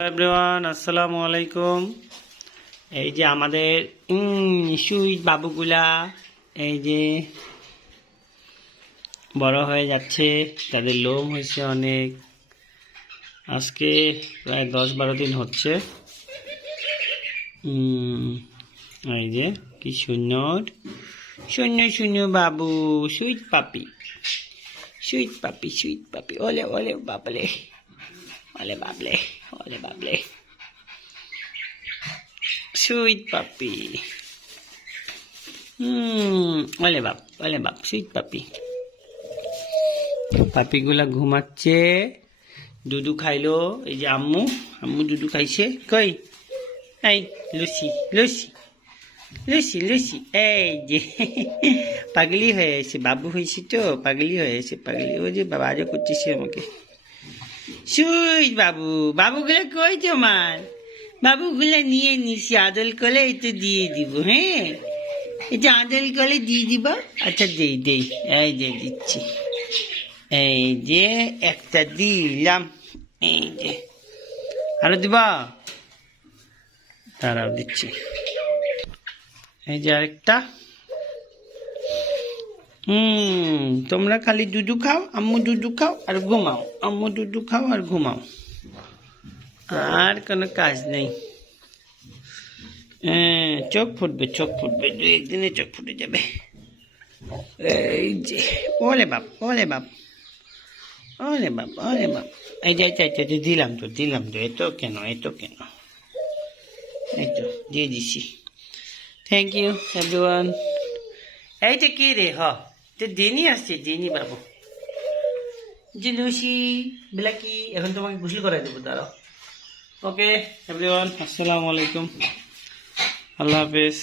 Everyone আসসালামু আলাইকুম এই যে আমাদের সুইট বাবুগুলা, এই যে বড় হয়ে যাচ্ছে, তাদের লোম হয়েছে অনেক। আজকে প্রায় দশ বারো দিন হচ্ছে। এই যে কি সুন্দর। শূন্য শূন্য বাবু, সুইট পাপি। সুইট পাপি সুইট পাপি, ওলে ওলে বাবলে ওলে বাবলে ওলে বাবলে সুইট পাপি হুম ওলে বাপ ওলে বাপ সুইট পাপি পাপিগুলা ঘুমাচ্ছে। দুধু খাইলো, এই যে আম্মু আম্মু দুধু খাইছে। কই? এই লুসি লুসি লুসি লুসি এই যে। পাগলি হয়ে আছে বাবু হয়েছে তো, পাগলি হয়ে আছে পাগলি। ওই যে বাবা, আজও করতেছে আমাকে। সুই বাবু, বাবুগুলো কই তোমার? বাবুগুলো নিয়ে নিছি, আদল কলে এই তো দিয়ে দিব হ্যাঁ? এটা আদল কলে দিয়ে দিব আচ্ছা দেই দেই, এই যে দিচ্ছি। এই যে একটা দিলাম, এই যে। আরও দিবা? তারাও দিচ্ছি। এই যে আরেকটা। হুম তোমরা খালি দুধু খাও আম্মু দুধু খাও আর ঘুমাও। আম্মু দুধু খাও আর ঘুমাও। আর কোনো কাজ নেই। চোখ ফুটবে চোখ ফুটবে দু একদিনে চোখ ফুটে যাবে। এই যে ওলে বাপ ওলে বাপ ওলে বাপ ওলে বাপ। এই যে আচ্ছা আচ্ছা, দিলাম তো দিলাম তো এত কেন এত কেন? এই তো দিয়ে দিছি। থ্যাংক ইউ এভরিওয়ান এইটা কি রে হ? তো দিনই আসছে দিনই বাবু। জিনুসি বিলাকি, এখন তোমাকে গোসল করাই দেবো, দাঁড়াও। ওকে এভরিওয়ান আসসালামু আলাইকুম। আল্লাহ হাফেজ।